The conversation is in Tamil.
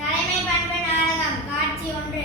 தலைமை பண்பு நாடகம் காட்சி ஒன்று.